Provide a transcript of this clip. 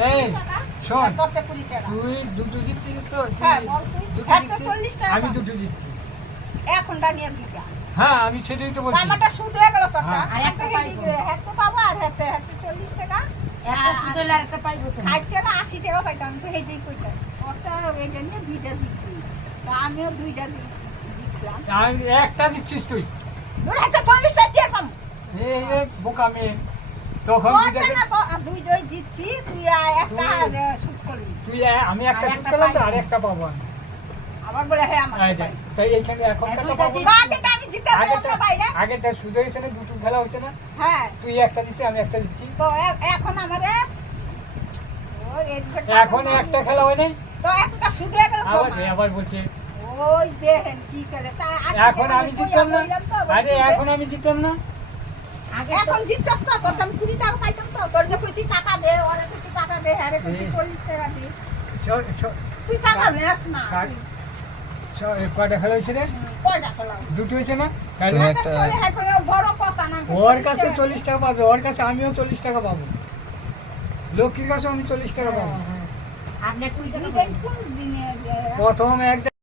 এই শোন, তোরটা 20 টাকা। তুই দুটো দিচ্ছিস তো? হ্যাঁ, বল তুই। দুটো হ্যাঁ, তো দিচ্ছিস? 40 টাকা আমি দাও। দুটো দিচ্ছি। এখনটা নিয়ে দুইটা। হ্যাঁ, আমি সেটাই তো বলছি। আমারটা সুদ হয়ে গেল তোরটা। হ্যাঁ। আর একটা পাইবো। একটা পাবো আর হাতে 40 টাকা। একটা শুধু হলে আরেকটা পাইবো তো। 60 টাকা 80 টাকা পাইতাম, আমি তো হেঁটেই কইতাছি। ওরটা এটা নিয়ে দুইটা জিতবি। তা আমিও দুইটা জিতলাম। আমি একটা দিচ্ছিস তুই। তোর হাতে 40 টাকা দিয়ে পাবো। এই যে বোকা মেয়ে, তখন তুই তোরটা দেখে না তো দুইটাই জিতছি, তুই একটা সুদ করলি। আমি একটা আর শুট একটা করলাম তো, পাইবো। আর একটা পাবো আমি। আবার বলে হ্যাঁ আমার। এই দেখ, তাই এইখানে এখন এই টাকা দুইটা পাবো জিত- না। আগেটা আমি জিতে পেলাম না বাইরে। আগেটা শুধু হয়েছে না, দুটো খেলা হয়েছে না? হ্যাঁ, তুই একটা দিচ্ছিস, আমি একটা দিচ্ছি। তো এখন আমারে ওই এখন একটা খেলা হয় নাই, তো একটা সুদ হয়ে গেল তো আবার আমার। আবার বলছে ওই দেখেন কি করে তা 80 এখন টাকা আমি কইয়া জিতলাম না। বললাম তো, আরে বলছি, এখন আমি জিতলাম না। আগে এখন জিতছস তো, তোর তো আমি 20 টাকা পাইতাম তো, তোর যে কইছি টাকা দে, ওরে কইছি টাকা দে, হ্যারে কইছি এই। 40 টাকা দে। স- স- তুই টাকা নেস না। কাট। কয়টা খেলা হয়েছে রে? কয়টা খেলাম? দুটো হয়েছে না? তাহলে তুমি একটা চলে হ্যাঁ করে বড় কথা না। ওর কাছে 40 টাকা পাবে, ওর কাছে আমিও 40 টাকা পাবো, লক্ষ্মীর কাছে আমি 40 টাকা পাবো। আপনি 20 টাকা দিবেন কোন দিনে? প্রথম একটা